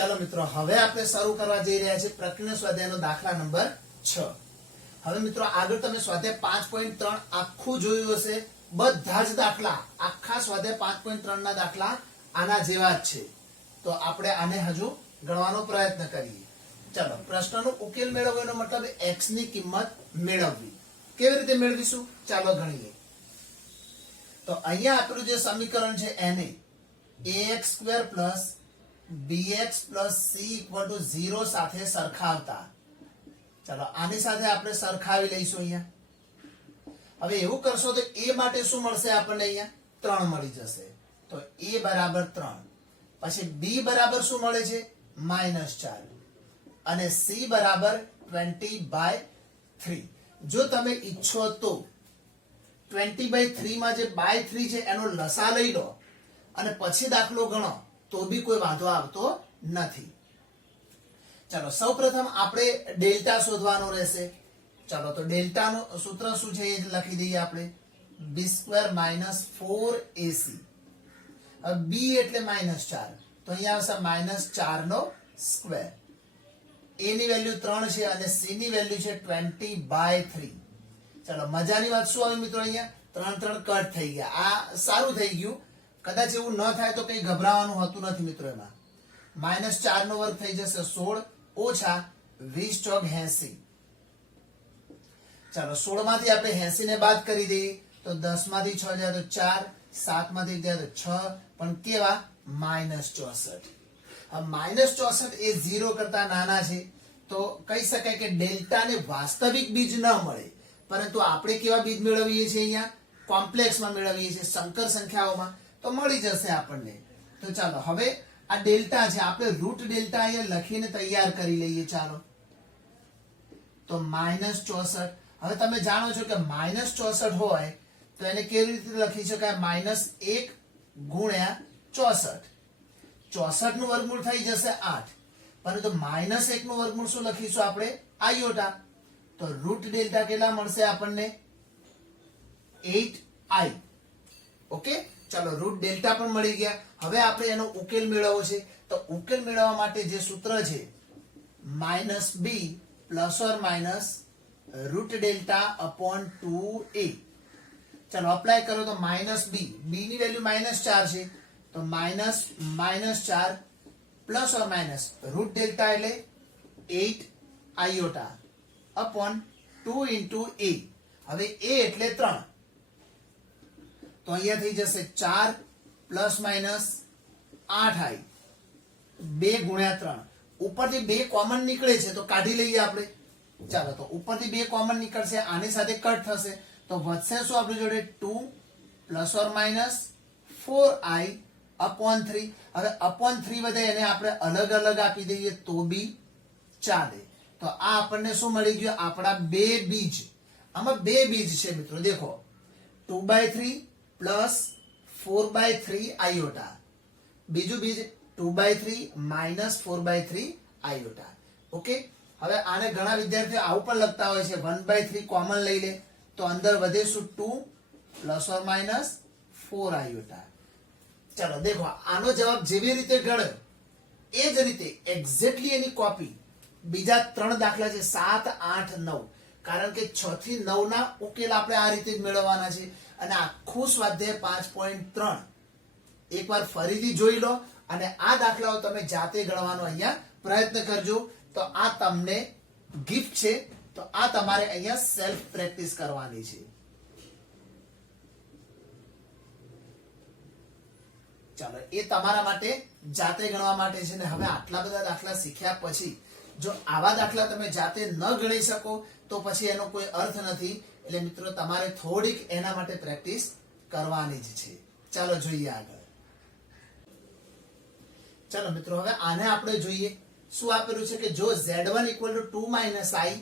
ચાલો મિત્રો, હવે આપણે શરૂ કરવા જઈ રહ્યા છીએ પ્રકરણ સ્વાધ્યાયનો દાખલા નંબર 6. હવે મિત્રો, આગળ તમે સ્વાધ્યાય 5.3 આખું જોયું હશે. બધા જ દાખલા, આખા સ્વાધ્યાય 5.3 ના દાખલા આના જેવા જ છે. તો આપણે આને હજુ ગણવાનો પ્રયત્ન કરીએ. ચાલો, પ્રશ્નનો ઉકેલ મેળવવાનો મતલબ x ની કિંમત મેળવવી. કેવી રીતે મેળવીશું? ચાલો ગણીએ. તો અહીંયા આપણું જે સમીકરણ છે એને ax² bx c = 0 સાથે સરખાવતા. ચાલો, આની સાથે આપણે સરખાવી લઈશું. અહીંયા હવે એવું કરશો તો a માટે શું મળશે આપણને? અહીંયા 3 મળી જશે. તો a બરાબર 3. પછી b બરાબર શું મળે છે? -4. અને c બરાબર 20/3. જો તમે ઈચ્છો તો 20/3 માં જે બાય 3 છે એનો લસા લઈ લો અને પછી દાખલો ગણો તો બી કોઈ વાંધો આવતો નથી. ચાલો, સૌપ્રથમ આપણે ડેલ્ટા શોધવાનો રહેશે. ચાલો, તો ડેલ્ટાનું સૂત્ર શું છે એ લખી દઈએ આપણે. b² - 4ac. b એટલે -4, તો અહીંયા આવશે -4². a ની વેલ્યુ 3 છે અને c ની વેલ્યુ છે 20/3. ચાલો, મજાની વાત શું આવી મિત્રો? અહીંયા 3 કટ થઈ ગયા. આ સારું થઈ ગયું. કદાચ એવું ન થાય તો કઈ ગભરાવાનું હોતું નથી મિત્રો. એમાં -4 નો વર્ગ થઈ જશે 16 ઓછા 20 ચોક 80. ચાલો, 16 માંથી આપણે 80 ને બાદ કરી દઈએ તો 10 માંથી 6 જાય તો 4, 7 માંથી 1 જાય તો 6, પણ કેવા? -64. આ -64 એ 0 કરતા નાના છે. તો કહી શકાય કે ડેલ્ટા ને વાસ્તવિક બીજ ન મળે, પરંતુ આપણે કેવા બીજ મેળવીએ છીએ? અહીંયા કોમ્પ્લેક્સમાં મેળવીએ છીએ, સંકર સંખ્યાઓમાં. તો મળી જશે આપણને. તો ચાલો, હવે આ ડેલ્ટા છે, આપણે રૂટ ડેલ્ટા અહીંયા લખીને તૈયાર કરી લઈએ. ચાલો, તો -64. હવે તમે જાણો છો કે -64 હોય તો એને કેવી રીતે લખી શકાય? -1 ગુણ્યા 64. 64 નું વર્ગમૂળ થઈ જશે 8, પરંતુ -1 નું વર્ગમૂળ શું લખીશું આપણે? આયોટા. તો રૂટ ડેલ્ટા કેટલા મળશે આપણને? 8i. ઓકે, ચાલો, રૂટ ડેલ્ટા પણ મળી ગયા. હવે આપણે એનો ઉકેલ મેળવવો છે. તો ઉકેલ મેળવવા માટે જે સૂત્ર છે -b ± route delta upon 2a. ચાલો, અપ્લાય કરો તો -b. b ની વેલ્યુ -4 છે, તો -4 ± રૂટ ડેલ્ટા એટલે 8 આયોટા અપોન 2 * a. હવે a એટલે 3, તો અહીંયા થઈ જશે 4 ± 8i. 2 ગુણ્યા 3. ઉપરથી 2 કોમન નીકળે છે તો કાઢી લઈએ આપણે. ચાલો, તો ઉપરથી 2 કોમન નીકળશે, આની સાથે કટ થશે તો વધશે શું આપણી જોડે? 2 ± 4i અપોન 3. હવે અપોન 3 વધે એને આપણે અલગ અલગ આપી દઈએ તો બી ચાલે. તો આ આપણને શું મળી ગયું? આપણા 2 બીજ. આમાં 2 બીજ છે મિત્રો. દેખો, 2/3 + 4/3 આયોટા. બીજું બીજ 2/3 - 4/3 આયોટા. ઓકે, હવે આને ઘણા વિદ્યાર્થીઓ આવું પણ લખતા હોય છે, 1/3 કોમન લઈ લે તો અંદર વધે શું? 2 ± 4 આયોટા. ચાલો, દેખો, આનો જવાબ જેવી રીતે ગણ્યો એ જ રીતે એક્ઝેક્ટલી એની કોપી બીજા 3 દાખલા છે 7, 8, 9. કારણ કે 6 થી 9 ના ઉકેલ આપણે આ રીતે જ મેળવવાના છે. અને આખું સ્વાધ્યાય 5.3 એકવાર ફરીથી જોઈ લો અને આ દાખલાઓ તમે જાતે ગણવાનો અહીંયા પ્રયત્ન કરજો. તો આ તમને ગિફ્ટ છે. તો આ તમારે અહીંયા સેલ્ફ પ્રેક્ટિસ કરવાની છે. ચાલો, એ તમારા માટે જાતે ગણવા માટે છે. ને હવે આટલા બધા દાખલા શીખ્યા પછી જો આવા દાખલા તમે જાતે ન ગણી શકો તો પછી એનો કોઈ અર્થ નથી. એટલે મિત્રો, તમારે થોડીક એના માટે પ્રેક્ટિસ કરવાની જ છે. ચાલો જોઈએ આગળ. ચાલો મિત્રો, હવે આને આપણે જોઈએ. શું આપેલું છે કે જો z1 = 2 - i,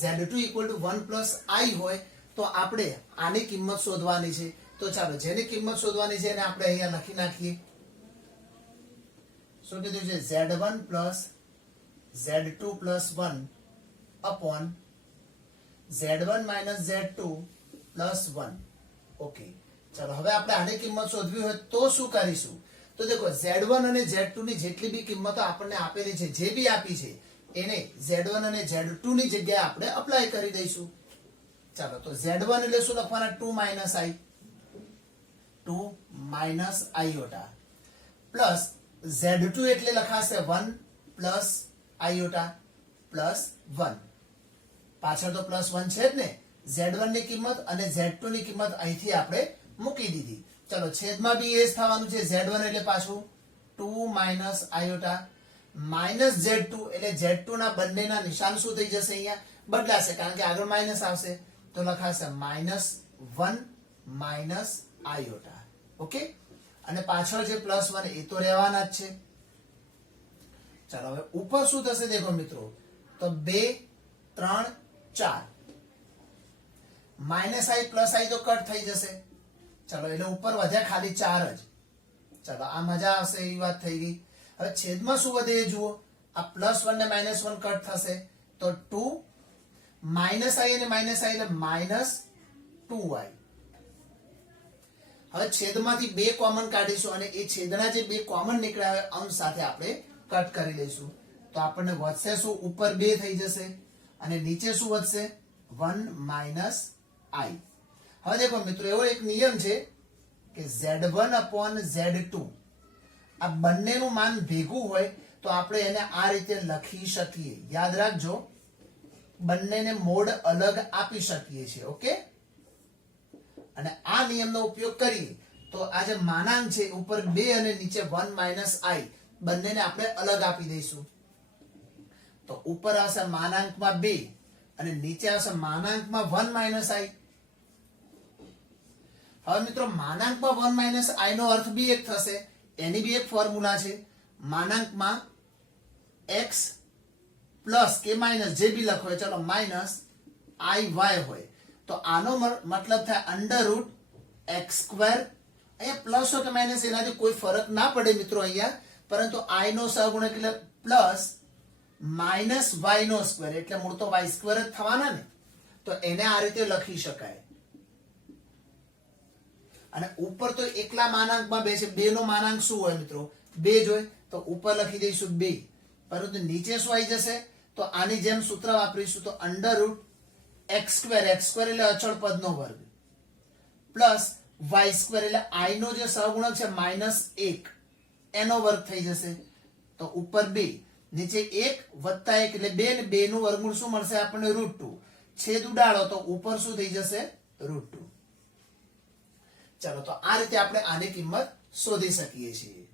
z2 = 1 + i હોય તો આપણે આની કિંમત શોધવાની છે. તો ચાલો, જેની કિંમત શોધવાની છે એને આપણે અહીંયા લખી નાખીએ. શું કીધું છે? z1 + z2 + 1 upon z1 - z2 + 1. Okay, ચાલો, હવે આપણે આની કિંમત શોધવી હોય તો શું કરીશું? તો તો દેખો Z1 અને Z2 ની જેટલી બી કિંમતો આપણને આપેલી છે, જે બી આપી છે એને Z1 અને Z2 ની જગ્યાએ આપણે અપ્લાય કરી દઈશું. ચાલો તો Z1 એટલે શું લખવાના? 2 માઇનસ આયોટા પ્લસ Z2 એટલે લખાશે 1 પ્લસ આયોટા પ્લસ 1. પાછળ તો પ્લસ 1 છે જ ને. Z1 ની કિંમત અને Z2 ની કિંમત અહીંથી આપણે મૂકી દીધી. ચલો છેદમાં બી એ જ થવાનું છે. Z1 એટલે પાછું 2 માઇનસ આયોટા માઇનસ Z2 એટલે Z2 ના બંનેના નિશાન શું થઈ જશે? અહીંયા બદલાશે, કારણ કે આગળ માઇનસ આવશે, તો લખાશે -1 માઇનસ આયોટા. ઓકે, અને પાછળ જે +1 એ તો રહેવાના જ છે. ચાલો હવે ઉપર શું થશે દેખો મિત્રો, તો 2 3 4 -i + i તો કટ થઈ જશે. ચલો એટલે ઉપર વધ્યા ખાલી 4 જ. ચલો આ મજા આવશે એવી વાત થઈ ગઈ. હવે છેદમાં શું વધે એ જુઓ. આ +1 ને -1 કટ થશે, તો 2 -i અને -i એટલે -2i. હવે છેદમાંથી 2 કોમન કાઢીશું અને એ છેદના જે 2 કોમન નીકળ્યા હોય અંશ સાથે આપણે કટ કરી લઈશું. તો આપણને વધશે શું? ઉપર 2 થઈ જશે અને નીચે શું વધશે? 1 - i. હવે દેખો મિત્રો એવો એક નિયમ છે કે Z1/Z2 આ બંનેનું માન ભેગું હોય તો આપણે એને આ રીતે લખી શકીએ. યાદ રાખજો, બંનેને મોડ અલગ આપી શકીએ છીએ. ઓકે, અને આ નિયમનો ઉપયોગ કરી તો આ જે માનાંક છે ઉપર 2 અને નીચે 1 - i બંનેને આપણે અલગ આપી દઈશું. તો ઉપર આવશે માનાંકમાં 2 અને નીચે આવશે માનાંકમાં 1 - i. હવે મિત્રો માનાંકમાં 1 - i નો અર્થ બી એક થશે. એની બી એક ફોર્મ્યુલા છે. માનાંકમાં x પ્લસ કે માઇનસ જે બી લખો, ચલો માઇનસ iy હોય તો આનો મતલબ થાય √x². અહીંયા પ્લસ હોય કે માઇનસ એનાથી કોઈ ફરક ના પડે મિત્રો અહીંયા, પરંતુ i નો સહગુણક એટલે પ્લસ -y² એટલે મૂળ તો y² જ થવાના ને, તો એને આ રીતે લખી શકાય. અને ઉપર તો એકલા માનાંકમાં 2 છે. 2 નો માનાંક શું હોય મિત્રો? 2 જ હોય, તો ઉપર લખી દઈશું 2. પરંતુ નીચે શું આવી જશે? તો આની જેમ સૂત્ર વાપરીશું, તો √x² એટલે અચળ પદનો વર્ગ પ્લસ y² એટલે i નો જે સહગુણક છે -1 એનો વર્ગ થઈ જશે. તો ઉપર 2 નીચે 1 વત્તા 1 એટલે 2 ને 2 નું વર્ગમૂળ શું મળશે આપણને? √2. છેદ ઉડાડો તો ઉપર શું થઈ જશે? √2. ચાલો તો આ રીતે આપણે આની કિંમત શોધી શકીએ છીએ.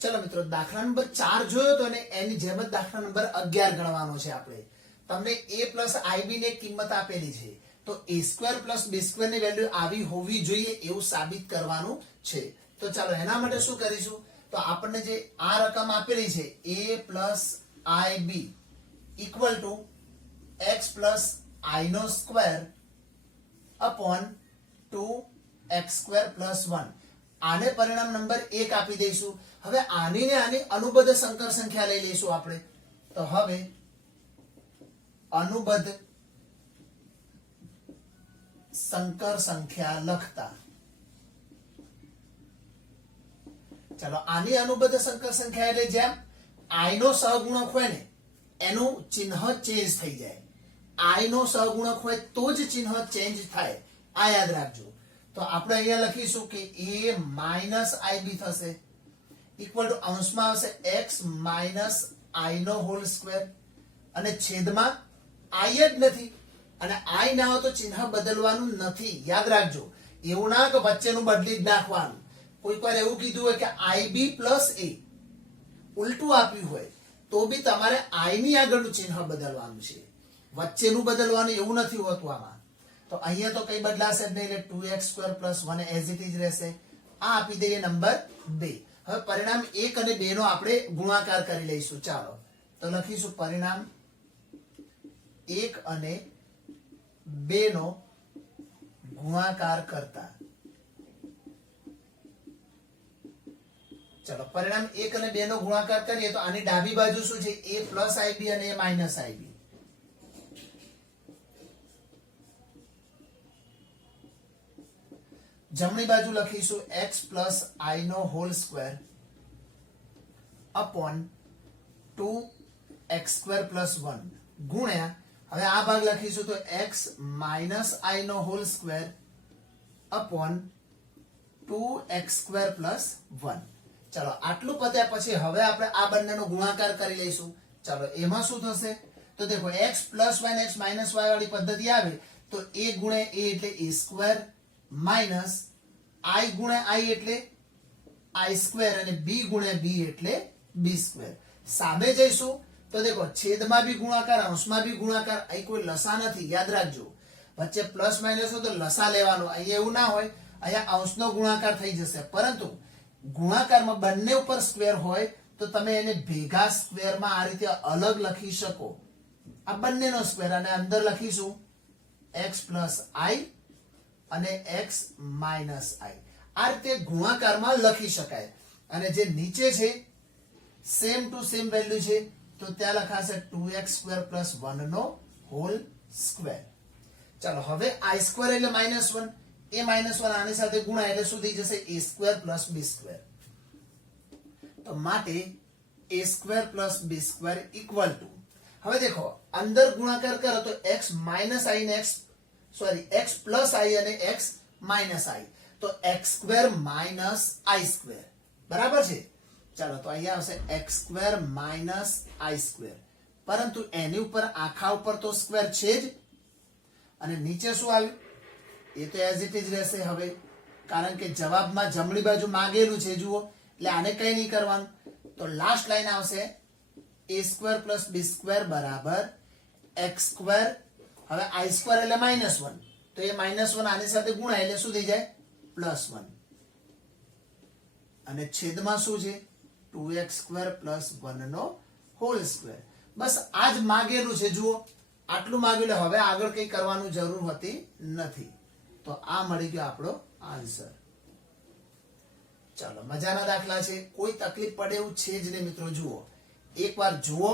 ચલો મિત્રો દાખલા નંબર 4 જોયો તો ને એની જેમ જ દાખલા નંબર 11 ગણવાનો છે આપણે. તમને a + ib ની કિંમત આપેલી છે, તો a² + b² ની વેલ્યુ આવી હોવી જોઈએ એવું સાબિત કરવાનું છે. તો ચાલો એના માટે શું કરીશું, તો આપણને જે આ રકમ આપેલી છે a + ib = x + i² upon 2x² + 1 આને પરિણામ નંબર 1 આપી દઈશું. હવે આની ને આની અનુબદ્ધ સંકર સંખ્યા લઈ લઈશું આપણે. તો હવે અનુબદ્ધ સંકર સંખ્યા લખતા, ચાલો આની અનુબદ્ધ સંકર સંખ્યા એટલે જેમ i નો સહગુણક હોય ને એનું ચિહ્ન ચેન્જ થઈ જાય. i નો સહગુણક હોય તો જ ચિહ્ન ચેન્જ થાય, આ યાદ રાખજો. તો આપણે અહીંયા લખીશું કે a - ib થશે ઇક્વલ ટુ અંશમાં આવશે x - i² અને છેદમાં i જ નથી અને i ના હોય તો ચિહ્ન બદલવાનું નથી. યાદ રાખજો, એવું ના કે વચ્ચેનું બદલી જ નાખવાનું. કોઈક વાર એવું કીધું હોય કે ib + a ઉલટું આપ્યું હોય તો બી તમારે i ની આગળનું ચિહ્ન બદલવાનું છે, વચ્ચેનું બદલવાનું એવું નથી હોતું આમાં. તો અહીંયા તો કઈ બદલાશે જ નહીં એટલે 2x² + 1 એઝ ઇટ ઇઝ રહેશે. આ આપી દઈએ નંબર 2. હવે પરિણામ 1 અને 2 નો આપણે ગુણાકાર કરી લઈશું. ચાલો તો લખીશું પરિણામ 1 અને 2 નો ગુણાકાર કરતા. ચલો પરિણામ 1 અને 2 નો ગુણાકાર કરીએ તો આની ડાબી બાજુ શું છે? a + ib અને a - ib. જમણી બાજુ લખીશું x પ્લસ i નો whole square upon 2x square plus 1 ગુણ્યા હવે આ ભાગ લખીશું તો x માઇનસ i નો whole square upon 2x square plus 1. ચાલો આટલું પત્યા પછી હવે આપણે આ બંનેનો ગુણાકાર કરી લઈશું. ચાલો એમાં શું થશે તો દેખો x પ્લસ y ને x માઇનસ y વાળી પદ્ધતિ આવે તો a ગુણ્યા a એટલે a સ્ક્વેર માઇનસ i ગુણ્યા i એટલે i સ્ક્વેર અને b ગુણ્યા b એટલે b સ્ક્વેર. સામે જઈશું તો દેખો છેદમાં બી ગુણાકાર અંશમાં બી ગુણાકાર. અહીં કોઈ લસા નથી, યાદ રાખજો. વચ્ચે પ્લસ માઇનસ હોય તો લસા લેવાનો. અહીંયા એવું ના હોય, અહીંયા અંશનો ગુણાકાર થઈ જશે. પરંતુ ગુણાકારમાં બંને ઉપર સ્ક્વેર હોય તો તમે એને ભેગા સ્ક્વેરમાં આ રીતે અલગ લખી શકો. આ બંનેનો સ્ક્વેર અને અંદર લખીશું x પ્લસ i અને x માઇનસ i. આ રીતે ગુણાકારમાં લખી શકાય. અને જે નીચે છે સેમ ટુ સેમ વેલ્યુ છે તો ત્યાં લખાશે 2x સ્ક્વેર પ્લસ 1 નો હોલ સ્ક્વેર. ચાલો હવે i સ્ક્વેર એટલે -1, એ -1 આની સાથે ગુણાય એટલે શું થઈ જશે a square plus b square. તો માટે a square plus b square equal two હવે દેખો અંદર ગુણાકાર કરો તો x માઇનસ i ને x પ્લસ i અને x માઇનસ i તો x square minus i square બરાબર છે. ચાલો તો અહીંયા આવશે x square minus i square, પરંતુ એની ઉપર આખા ઉપર તો સ્ક્વેર છે જ. અને નીચે શું આવ્યું એ તો એઝ ઇટ ઇઝ રહેશે હવે, કારણ કે જવાબમાં જમણી બાજુ માંગેલું છે જુઓ, એટલે આને કઈ નહીં કરવાનું. તો લાસ્ટ લાઈન આવશે a square plus b square બરાબર x સ્ક્વેર. હવે i સ્ક્વેર એટલે -1 તો એ -1 આની સાથે ગુણાય એટલે શું થઈ જાય +1 અને છેદમાં શું છે 2x સ્ક્વેર પ્લસ 1 નો હોલ સ્ક્વેર. બસ આ જ માંગેલું છે જુઓ, આટલું માંગેલું. હવે આગળ કઈ કરવાનું જરૂર હોતી નથી. તો આ મળી ગયો આપણો આન્સર. ચાલો મજાના દાખલા છે, કોઈ તકલીફ પડે એવું છે જ નહીં મિત્રો. જુઓ એકવાર જુઓ,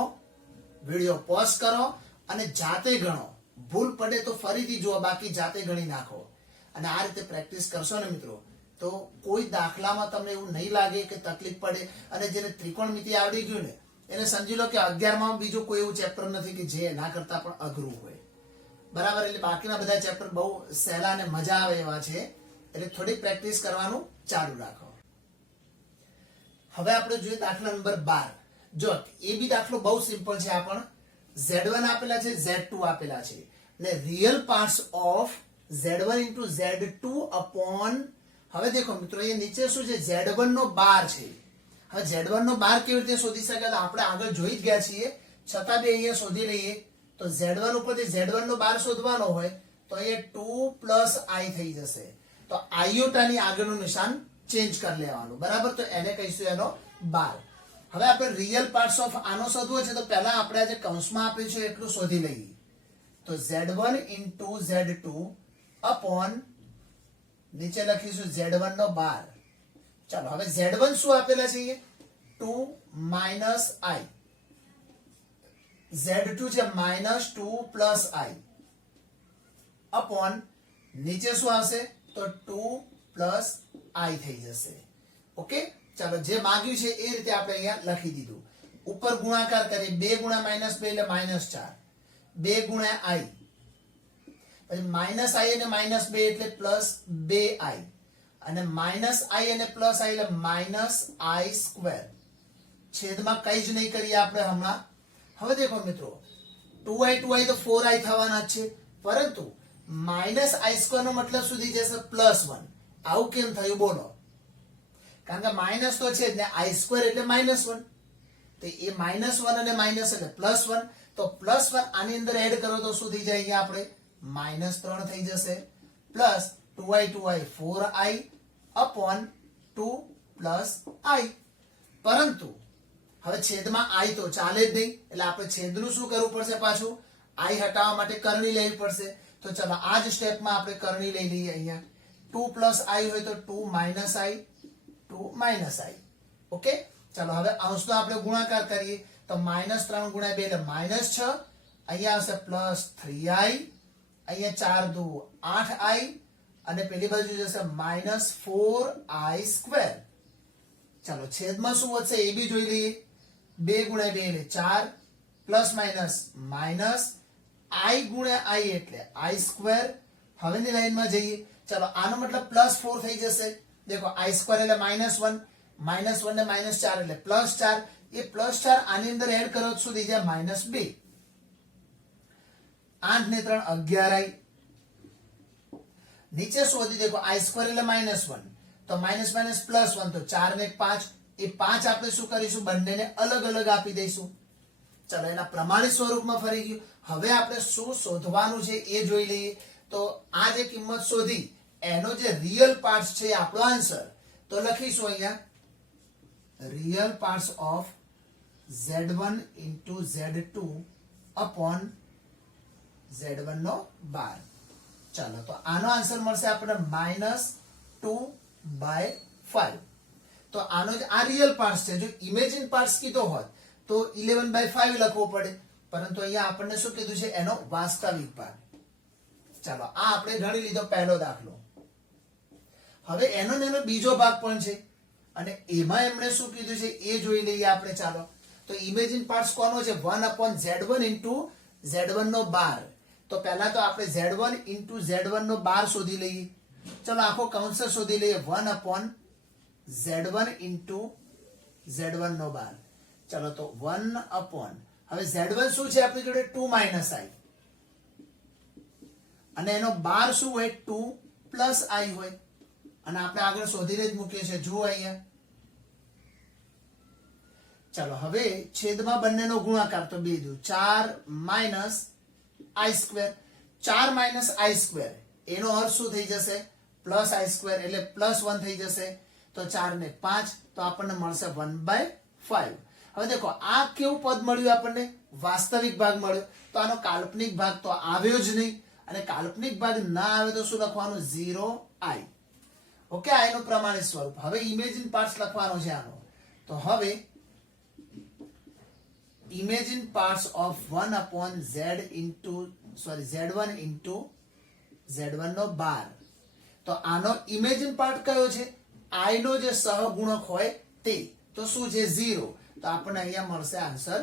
વિડિયો પોઝ કરો અને જાતે ગણો. ભૂલ પડે તો ફરીથી જુઓ, બાકી જાતે ગણી નાખો. અને આ રીતે પ્રેક્ટિસ કરશો ને મિત્રો તો કોઈ દાખલામાં તમને એવું નહીં લાગે કે તકલીફ પડે. અને જેને ત્રિકોણમિતિ આવડી ગયું ને એને સમજી લો કે 11માં બીજું કોઈ એવું ચેપ્ટર નથી કે જે એના કરતા પણ અઘરું હોય. બરાબર, એટલે બાકીના બધા ચેપ્ટર બહુ સહેલા અને મજા આવે એવા છે. એટલે થોડી પ્રેક્ટિસ કરવાનું ચાલુ રાખો. હવે આપણે જોઈએ દાખલા નંબર 12. જો એ બી દાખલો બહુ સિમ્પલ છે. આ પણ z1 આપેલા છે, z2 આપેલા છે ને real parts of z1 into z2 upon. હવે દેખો મિત્રો એ નીચે શું છે z1 નો બાર છે. હવે z1 નો બાર કેવી રીતે શોધી શકાય તો આપણે આગળ જોઈ જ ગયા છીએ, છતાં બી અહીંયા શોધી લઈએ. તો z1 ઉપરથી z1 નો બાર શોધવાનો હોય તો એ 2 પ્લસ i થઈ જશે. તો આયોટાની આગળનું નિશાન ચેન્જ કરી લેવાનું. બરાબર, તો એને કહીશું એનો બાર. હવે આપણે રિયલ પાર્ટ્સ ઓફ આનો શોધવો છે તો પહેલા આપણે આ જે કૌંસમાં આપ્યું છે એટલું શોધી લઈએ. તો z1 into z2 upon નીચે લખીશું z1 નો બાર. ચાલો હવે z1 શું આપેલા છે 2 minus i, z2 છે -2 plus i upon નીચે શું આવશે તો 2 plus i થઈ જશે. ઓકે, ચાલો જે માંગ્યું છે એ રીતે આપણે અહીંયા લખી દીધું. ઉપર ગુણાકાર કરીએ 2 ગુણ્યા -2 એટલે -4, 2 ગુણ્યા i પછી -i અને -2 એટલે +2i અને -i અને +i એટલે -i સ્ક્વેર. છેદમાં કઈ જ નહીં કરીએ આપણે હમણાં. હવે દેખો મિત્રો 2i તો 4i થવાના જ છે, પરંતુ -i સ્ક્વેર નો મતલબ સુધી જશે +1. આવું કેમ થયું બોલો? કારણ કે માઇનસ તો છે જ ને, i સ્ક્વેર એટલે -1 તો એ -1 અને માઇનસ એટલે +1. તો +1 આની અંદર એડ કરો તો શું થઈ જાય અહીંયા આપણે -3 થઈ જશે plus 2i 4i upon 2 plus i. પરંતુ હવે છેદમાં i તો ચાલે જ નહીં, એટલે આપણે છેદનું શું કરવું પડશે પાછું i હટાવવા માટે કરણી લેવી પડશે. તો ચલો આ જ સ્ટેપમાં આપણે કરણી લઈ લઈએ. અહીંયા 2 plus i હોય તો 2 minus i, 2 minus i. Okay, ચાલો હવે અંશનો આપણે ગુણાકાર કરીએ તો -3 ગુણ્યા 2 એટલે -6. અહીંયા આવશે +3i, અહીંયા 4 દુ 8i અને પેલી બાજુ જશે -4i². ચાલો છેદમાં શું વધશે એ બી જોઈ લઈએ. 2 ગુણ્યા 2 એટલે 4 પ્લસ માઇનસ માઇનસ i ગુણ્યા i એટલે i². હવેની લાઈનમાં જઈએ. ચાલો આનો મતલબ +4 થઈ જશે. દેખો i² એટલે -1, -1 ને -4 એટલે +4. એ +4 આની અંદર એડ કરો તો શું થઈ જાય -2. 8 ને 3 11i. નીચે શું હતી દેખો i² એટલે -1 તો માઇનસ માઇનસ +1 તો 4 ને 5. એ 5 આપણે શું કરીશું બંનેને અલગ અલગ આપી દઈશું. ચલો એના પ્રમાણિત સ્વરૂપમાં ફરી ગયું. હવે આપણે શું શોધવાનું છે એ જોઈ લઈએ. તો આ જે કિંમત શોધી એનો જે રિયલ પાર્ટ છે એ આપણો આન્સર. તો લખીશું અહીંયા real parts of z1 into z2 upon z1 નો 12. ચાલો તો આનો આન્સર મળશે આપણે -2/5. તો આનો જે આ રિયલ પાર્ટ્સ છે, જો ઇમેજિન પાર્ટ્સ કીધો હોત તો 11/5 લખવો પડે, પરંતુ અહીંયા આપણને શું કીધું છે એનો વાસ્તવિક ભાગ. ચાલો આ આપણે ગણી લીધો પહેલો દાખલો. હવે એનો ને એનો બીજો ભાગ પણ છે અને એમાં એમણે શું કીધું છે એ જોઈ લઈએ આપણે. ચાલો તો ઇમેજિન પાર્ટ્સ કોનો છે 1/z1 into z1 નો 12. તો પહેલા તો આપણે z1 into z1 નો 12 શોધી લઈએ. ચલો આખો કૌંસ શોધી લઈએ 1/z1 into z1 નો 12. ચલો તો 1/, હવે z1 શું છે આપણી જોડે 2 - i અને એનો 12 શું હોય 2 + i હોય અને આપણે આગળ શોધીને જ મૂકીએ છીએ. જુઓ અહીંયા. ચાલો હવે છેદમાં બંનેનો ગુણાકાર તો 2 દુ 4 - i². 4 - i² એનો અર્થ શું થઈ જશે +i² એટલે +1 થઈ જશે. તો 4 ને 5 તો આપણને મળશે 1/5. હવે દેખો આ કેવું પદ મળ્યું આપણને વાસ્તવિક ભાગ મળ્યો. તો આનો કાલ્પનિક ભાગ તો આવ્યો જ નહીં અને કાલ્પનિક ભાગ ના આવે તો શું લખવાનું 0i. ઓકે આ એનું પ્રમાણિત સ્વરૂપ. હવે ઇમેજિન પાર્ટ્સ લખવાનો છે આનો. તો હવે imagine parts of 1/z1 into z1 નો 12. તો આનો ઇમેજિન પાર્ટ કયો છે i નો જે સહગુણક હોય તે. તો શું છે 0. તો આપણને અહીંયા મળશે આન્સર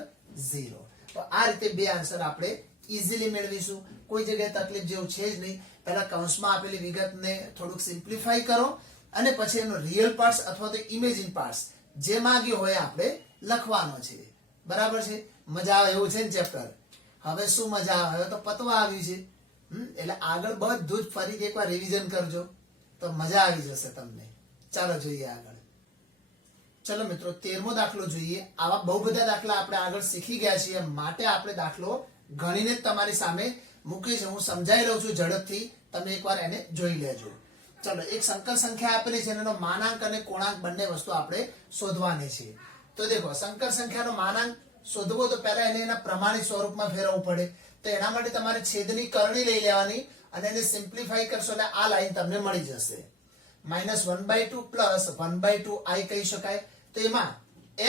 0. તો આ રીતે બે આન્સર આપણે ઈઝીલી મેળવીશું. કોઈ જગ્યાએ તકલીફ જેવું છે જ નહીં. પહેલા કૌંસમાં આપેલી વિગતને થોડુંક સિમ્પ્લિફાઈ કરો અને પછી એનો રિયલ પાર્ટ્સ અથવા તો ઇમેજિન પાર્ટ્સ જે માંગ્યો હોય આપણે લખવાનો છે. બરાબર છે. મજા આવે એવું છે ને ચેપ્ટર. હવે શું મજા આવે તો પતવા આવ્યું છે. એટલે આગળ બધું જ ફરીથી એકવાર રિવિઝન કરજો તો મજા આવી જશે તમને. ચાલો જોઈએ આગળ. ચલો મિત્રો 13મો દાખલો જોઈએ. આવા બહુ બધા દાખલા આપણે આગળ શીખી ગયા છીએ માટે આપણે દાખલો ગણીને જ તમારી સામે મૂકી છે. હું સમજાઈ રહ્યો છું ઝડપથી, તમે એકવાર એને જોઈ લેજો. ચલો એક સંકર સંખ્યા આપેલી છે એનો માનાંક અને કોણાંક બંને વસ્તુ આપણે શોધવાની છે. તો દેખો સંકર સંખ્યાનો માનાંક શોધવો તો પહેલા એને એના પ્રમાણિત સ્વરૂપમાં ફેરવવું પડે. તો એના માટે તમારે છેદની કરણી લઈ લેવાની અને એને સિમ્પ્લિફાઈ કરશો એટલે આ લાઈન તમને મળી જશે. -1/2 + 1/2i કહી શકાય. તો એમાં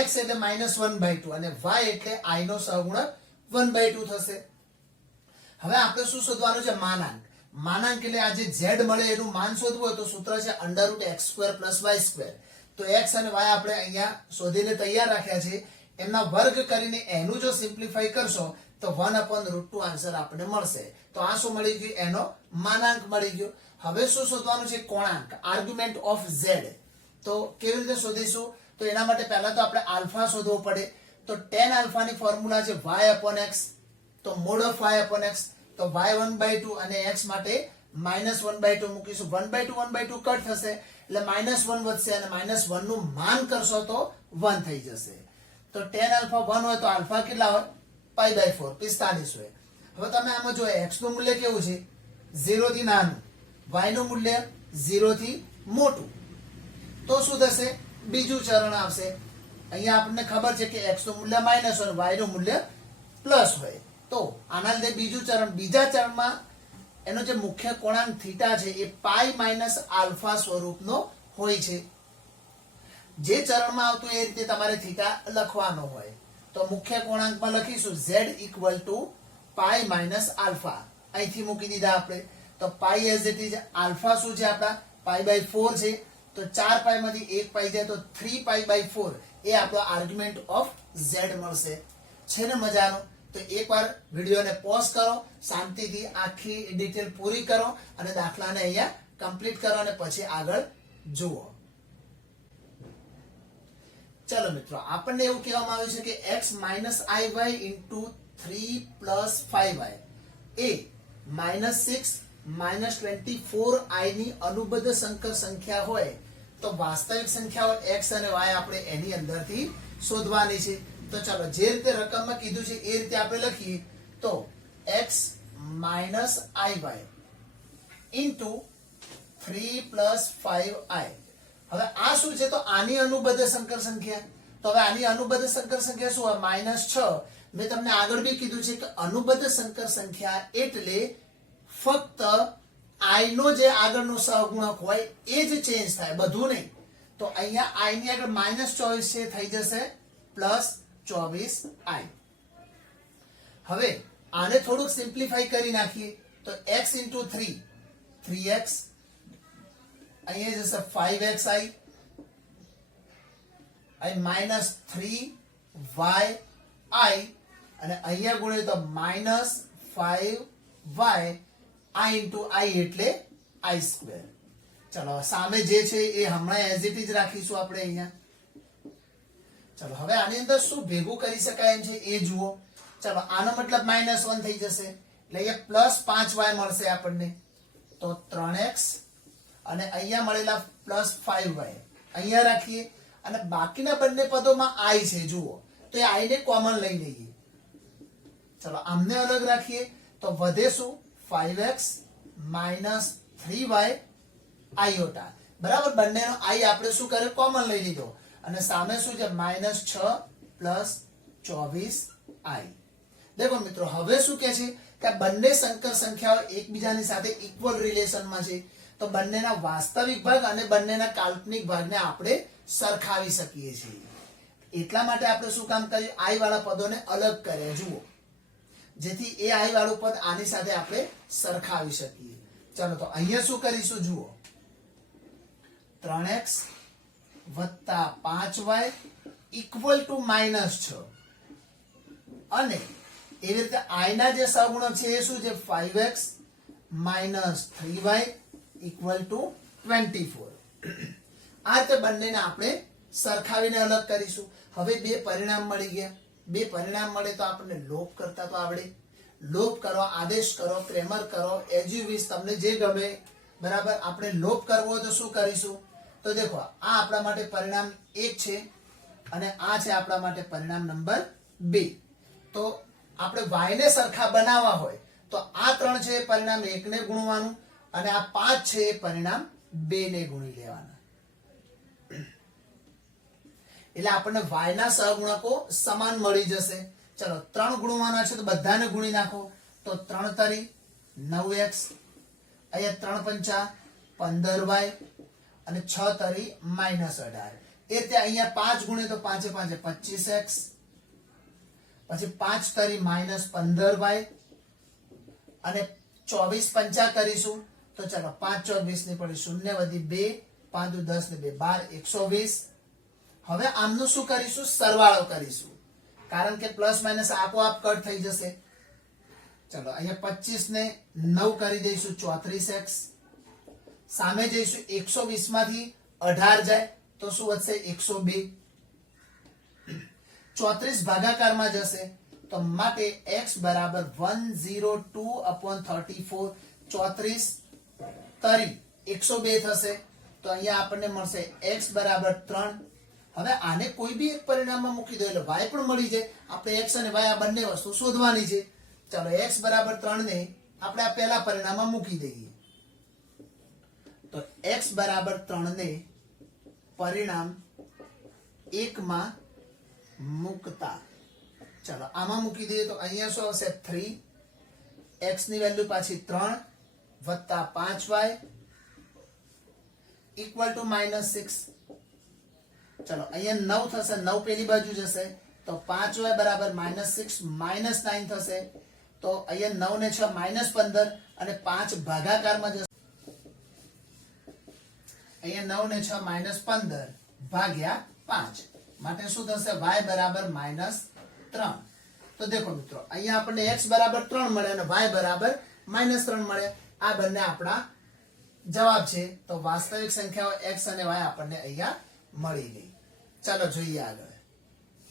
x એટલે -1/2 અને y એટલે i નો સહગુણક 1/2 થશે. હવે આપણે શું શોધવાનું છે માનાંક. માનાંક એટલે આ જે z મળે એનું માન શોધવું હોય તો સૂત્ર છે √x² + y². તો x અને y આપણે અહીંયા શોધીને તૈયાર રાખ્યા છે. એમના વર્ગ કરીને એનું જો સિમ્પ્લિફાઈ કરશો તો 1/√2 આન્સર આપણને મળશે. તો આ શું મળી ગયું એનો માનાંક મળી ગયો. હવે શું શોધવાનું છે કોણાંક આર્ગ્યુમેન્ટ ઓફ z. તો કેવી રીતે શોધીશું તો એના માટે પહેલા તો આપણે આલ્ફા શોધવો પડે. તો tan આલ્ફા ની ફોર્મ્યુલા છે y/x. તો mod of y/x તો y 1/2 અને x માટે -1/2 મૂકીશું. 1/2 1/2 કટ થશે એટલે -1 વધશે અને -1 નું માન કરશો તો 1 થઈ જશે. તો tan આલ્ફા 1 હોય તો આલ્ફા કેટલા હોય π/4 45 હોય. હવે તમે આમાં જો x નું મૂલ્ય કેવું છે 0 થી નાનું, y નું મૂલ્ય 0 થી મોટું. તો શું થશે બીજું ચરણ આવશે. અહીંયા આપણને ખબર છે કે x નું મૂલ્ય માઈનસ હોય y નું મૂલ્ય પ્લસ હોય. તો આના લીધે બીજું ચરણ, બીજા ચરણમાં એનો જે મુખ્ય કોણાંક થીટા છે એ π - આલ્ફા સ્વરૂપનો હોય છે. જે ચરણમાં આવતું એ રીતે તમારે થીટા લખવાનો હોય. તો મુખ્ય કોણાંકમાં લખીશું z = π - આલ્ફા. અહીંથી મૂકી દીધા આપણે. તો તો પાઈ એઝ ઇટ ઇઝ આલ્ફા શું છે આપણા π/4 છે, તો 4 પાઈ માંથી 1 પાઈ જાય તો 3 π/4 એ આપણો આર્ગ્યુમેન્ટ ઓફ z મળશે. છે ને મજાનો? તો એકવાર વિડીયોને પોઝ કરો, શાંતિથી આખી ડિટેલ પૂરી કરો અને દાખલાને અહીંયા કમ્પ્લીટ કરો અને પછી આગળ જુઓ. ચલો મિત્રો, આપણને એવું કહેવામાં આવ્યું છે કે x - iy into 3 plus 5y એ -6 -24i ની અનુબદ્ધ સંકર સંખ્યા હોય તો વાસ્તવિક સંખ્યાઓ x અને y આપણે એની અંદરથી શોધવાની છે. તો ચાલો જે રીતે રકમમાં કીધું છે એ રીતે આપણે લખીએ. તો x - iy into 3 plus 5i. હવે આ શું છે? તો આની અનુબદ્ધ સંકર સંખ્યા. તો હવે આની અનુબદ્ધ સંકર સંખ્યા શું હોય? -6. મેં તમને આગળ બી કીધું છે કે અનુબદ્ધ સંકર સંખ્યા એટલે ફક્ત i નો જે આગળનો સહગુણક હોય એ જ ચેન્જ થાય, બધું નહીં. તો અહીંયા i ની આગળ -24 છે, થઈ જશે +24i. હવે આને થોડુંક સિમ્પ્લિફાઈ કરી નાખીએ તો x into 3 3x, અહીંયા જશે 5xi, અહીં -3y અને અહીંયા ગુણ્યા તો -5y i into i એટલે i². ચલો સામે જે છે એ હમણાં એઝ ઇટ ઇઝ રાખીશું આપણે અહીંયા. ચલો હવે આની અંદર શું ભેગું કરી શકાય એમ છે એ જુઓ. ચલો આનો મતલબ -1 થઈ જશે એટલે અહીંયા +5y મળશે આપણને, તો 3x અને અહીંયા મળેલા +5y અહીંયા રાખીએ અને બાકીના બંને પદોમાં i છે જુઓ, તો એ i ને કોમન લઈ લઈએ. ચલો આમને અલગ રાખીએ તો વધે શું? 5x - 3y iota. બરાબર, બંનેનો i આપણે શું કરે? કોમન લઈ લીધો અને સામે શું છે? -6 + 24i. દેખો મિત્રો, હવે શું કહે છે કે આ બંને સંકર સંખ્યાઓ એકબીજાની સાથે ઇક્વલ રિલેશનમાં છે, તો બંનેના વાસ્તવિક ભાગ અને બંનેના કાલ્પનિક ભાગને આપણે સરખાવી શકીએ છીએ. એટલા માટે આપણે શું કામ કર્યું? i વાળા પદોને અલગ કર્યા જુઓ, જેથી એ i વાળું પદ આની સાથે આપણે સરખાવી શકીએ. ચલો તો અહીંયા શું કરીશું જુઓ, 3x + 5y = -6 અને એવી રીતે i ના જે સહગુણક છે એ શું છે? 5x - 3y = 24. આ રીતે બંનેને આપણે સરખાવીને અલગ કરીશું. હવે બે પરિણામ મળી ગયા. બે પરિણામ મળે તો આપણને લોપ કરતા તો આવડે. લોપ કરો, આદેશ કરો, ક્રેમર કરો, એઝ યુ વિશ, તમને જે ગમે. બરાબર, આપણે લોપ કરવો હોય તો શું કરીશું? તો દેખો, આ આપણા માટે પરિણામ 1 છે અને આ છે આપણા માટે પરિણામ નંબર 2. તો આપણે y ને સરખા બનાવવા હોય તો આ 3 છે પરિણામ 1 ને ગુણવાનું અને આ 5 છે પરિણામ 2 ને ગુણી લેવાના. એટલે આપણને y ના સહગુણકો સમાન મળી જશે. ચલો 3 ગુણવાના છે તો બધાને ગુણી નાખો. તો 3 તરી 9x, અહીંયા 3 પંચા 15y અને 6 તરી -18. એ રીતે અહીંયા 5 ગુણે તો 5 5 25x, પછી 5 તરી -15y અને 24 પંચા કરીશું તો ચલો 5 24 ની પડી 0 વધી 2 5 10 ને 2 12 120. હવે આમનું શું કરીશું? સરવાળો કરીશું, કારણ કે પ્લસ માઇનસ આપોઆપ કટ થઈ જશે. ચલો અહીંયા 25 ને 9 કરી દઈશું 34x. સામે જઈશું 120 માંથી 18 જાય તો શું વધશે? 102. 34 ભાગાકારમાં જશે તો માટે x બરાબર 102/34. 34 તરી 102 થશે તો અહીંયા આપણને મળશે x બરાબર 3. હવે આને કોઈ બી એક પરિણામમાં મૂકી દો એટલે y પણ મળી જાય. આપણે x અને y આ બંને વસ્તુ શોધવાની છે. ચાલો x બરાબર 3 ને આપણે આ પહેલા પરિણામમાં મૂકી દઈએ. તો x બરાબર 3 ને પરિણામ 1 માં મૂકતા ચાલો આમાં મૂકી દઈએ તો અહીંયા શું આવશે? 3. x ની વેલ્યુ પાછી 3 વત્તા 5y = -6. ચલો અહીંયા 9 થશે, 9 પેલી બાજુ જશે તો 5y બરાબર -6 -9 થશે. તો અહીંયા 9 ને 6 -15 અને 5 ભાગાકારમાં જશે. અહીંયા 9 ને 6 -15 ભાગ્યા 5 માટે શું થશે? y બરાબર -3. તો દેખો મિત્રો, અહીંયા આપણને x બરાબર 3 મળે અને y બરાબર -3 મળે. આ બંને આપણા જવાબ છે. તો વાસ્તવિક સંખ્યાઓ x અને y આપણને અહીંયા મળી ગઈ. ચાલો જોઈએ આગળ.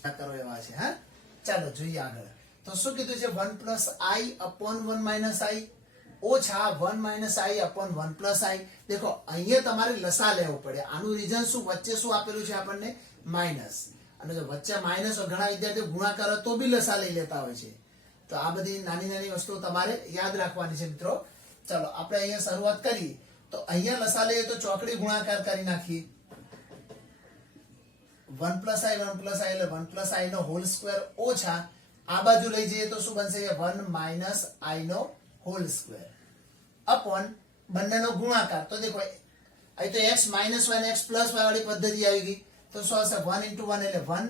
આ કરો એવા છે. હા, ચાલો જોઈએ આગળ. તો શું કીધું છે? 1 + i upon 1 - i ઓછા 1 - i upon 1 + i. દેખો, અહીંયા તમારે લસા લેવો પડે. આનું રીઝન શું? વચ્ચે શું આપેલું છે આપણને? માઇનસ. અને જો વચ્ચે માઇનસ હોય, ઘણા વિદ્યાર્થીઓ ગુણાકાર હોય તો બી લસા લઈ લેતા હોય છે. તો આ બધી નાની નાની વસ્તુઓ તમારે યાદ રાખવાની છે મિત્રો. ચલો આપણે અહીંયા શરૂઆત કરીએ. તો અહીંયા લસા લઈએ તો ચોકડી ગુણાકાર કરી નાખીએ. 1 + i એટલે 1 + i નો હોલ સ્ક્વેર ઓછા આ બાજુ લઈ જઈએ તો શું બનશે? 1 - i નો હોલ સ્ક્વેર અપોન બંનેનો ગુણાકાર. તો દેખો, અહીં તો x - y અને x + y વાળી પદ્ધતિ આવી ગઈ. તો શું આવશે? 1 × 1 એટલે 1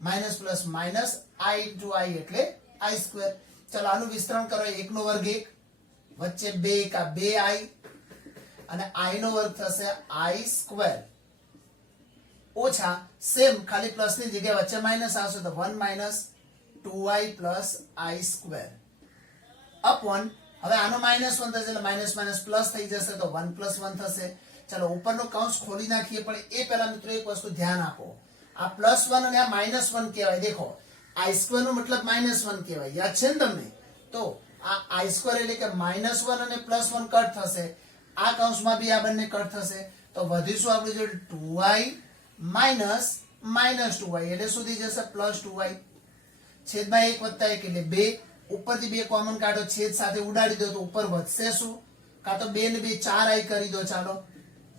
minus plus minus i × i એટલે i સ્ક્વેર. ચલો આનું વિસ્તરણ કરો. 1 નો વર્ગ 1 વચ્ચે 2 કા 2i અને i નો વર્ગ થશે i સ્ક્વેર ઓછા સેમ ખાલી પ્લસ ની જગ્યાએ વચ્ચે માઇનસ આવશે તો 1 - 2i + i સ્ક્વેર અપોન હવે આનો -1 થશે એટલે માઇનસ માઇનસ પ્લસ થઈ જશે તો 1 + 1 થશે. ચલો ઉપરનો કૌંસ ખોલી નાખીએ. પણ એ પહેલા મિત્રો એક વસ્તુ ધ્યાન આપો. આ +1 અને આ -1 કહેવાય. દેખો, i સ્ક્વેર નો મતલબ -1 કહેવાય. યાદ છે ને તમને? તો આ i સ્ક્વેર એટલે કે -1 અને +1 કટ થશે. આ કૌંસમાં બી આ બંને કટ થશે. તો વધીશું આપણી જોડે 2i - -2i એટલે સુધી જશે +2i છેદમાં 1 + 1 એટલે 2. ઉપરથી 2 કોમન કાઢો, છેદ સાથે ઉડાડી દો તો ઉપર વધશે શું? કાં તો 2 ને 2 4i કરી દો. ચાલો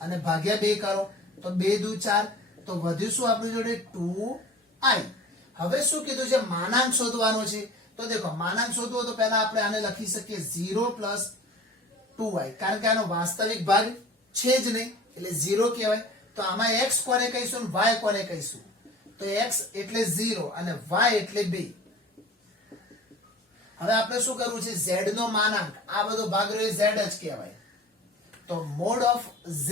અને ભાગ્યા 2 કરો તો 2 દુ 4. તો વધ્યું શું આપણી જોડે? 2i. હવે શું કીધું છે? માનાંક શોધવાનો છે. તો દેખો, માનાંક શોધવો તો પહેલા આપણે આને લખી શકીએ 0 + 2i, કારણ કે આનો વાસ્તવિક ભાગ છે જ નહીં એટલે 0 કહેવાય. તો આમાં x કોને કહીશું y કોને કહીશું? તો x એટલે 0 અને y એટલે 2. હવે આપણે શું કરવું છે? z નો માનાંક, આ બધો ભાગ રહ્યો z જ કહેવાય. તો મોડ ઓફ z,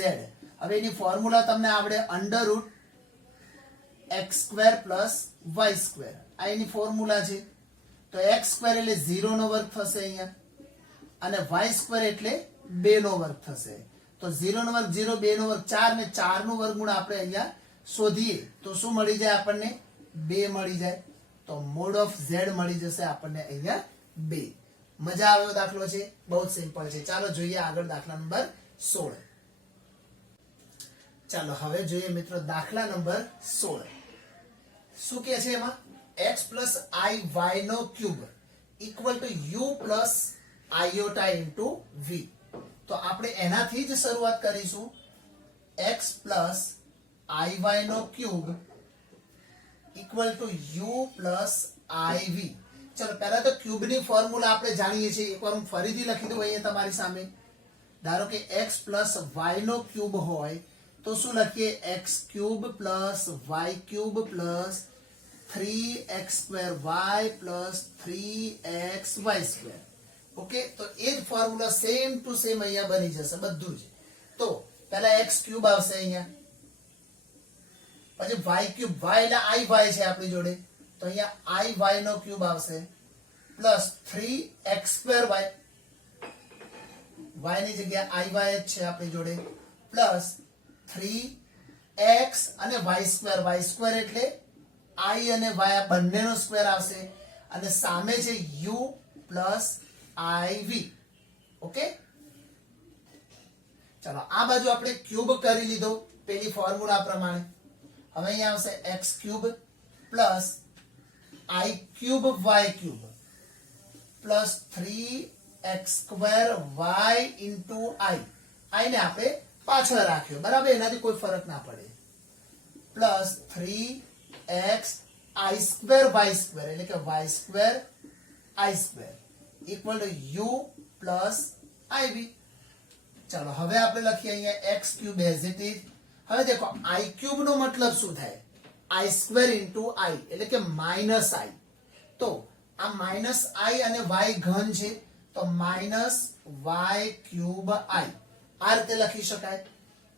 હવે એની ફોર્મ્યુલા તમને આવડે √x² + y². આ એની ફોર્મ્યુલા છે. તો x² એટલે 0 નો વર્ગ થશે અહીંયા અને y² એટલે 2 નો વર્ગ થશે. તો 0 નો વર્ગ 0, 2 નો વર્ગ 4 ને 4 નું વર્ગમૂળ આપણે અહીંયા શોધીએ તો શું મળી જાય આપણને? 2 મળી જાય. તો મોડ ઓફ z મળી જશે આપણને અહીંયા 2. મજા આવ્યો દાખલો છે? બહુ જ સિમ્પલ છે. ચાલો જોઈએ આગળ દાખલા નંબર 16. ચાલો હવે જોઈએ મિત્રો દાખલા નંબર 16. શું કહે છે એમાં? x + iy નો ક્યુબ = u + iota * v. તો આપણે એનાથી જ શરૂઆત કરીશું. x + iy નો ક્યુબ = u + iv. ચલો પહેલા તો ક્યુબ ની ફોર્મ્યુલા આપણે જાણીએ છીએ. એકવાર હું ફરીથી લખી દઉં અહીંયા તમારી સામે. ધારો કે x + y નો ક્યુબ હોય તો શું લખીએ? x³ + y³ + 3x² y + 3xy². Okay, તો એ જ ફોર્મ્યુલા સેમ ટુ સેમ અહીંયા બની જશે બધું જ. તો પહેલા x³ આવશે અહીંયા, પછી y³ y એટલે iy છે આપણી જોડે તો અહીંયા iy નો ક્યુબ આવશે પ્લસ 3x²y, y ની જગ્યાએ iy જ છે આપણી જોડે, પ્લસ 3x અને y² એટલે i અને y આ બંનેનો સ્ક્વેર આવશે અને સામે છે u પ્લસ iv. ઓકે, ચાલો આ બાજુ આપણે ક્યુબ કરી લીધો પેલી ફોર્મ્યુલા પ્રમાણે. હવે અહીંયા આવશે x³ plus i³ y³ plus 3x²y into i ને આપણે પાછળ રાખ્યો, બરાબર, એનાથી કોઈ ફરક ના પડે, પ્લસ 3x i² y² એટલે કે y² i² equal to u plus iv. ચાલો હવે આપણે લખીએ અહીંયા x³ એઝ ઇટ ઇઝ. હવે દેખો i³ નો મતલબ શું થાય? i² ઇન્ટુ i એટલે કે માઇનસ i. તો આ માઇનસ આઈ અને વાય ઘન છે તો માઇનસ વાય ક્યુબ આઈ આ રીતે લખી શકાય.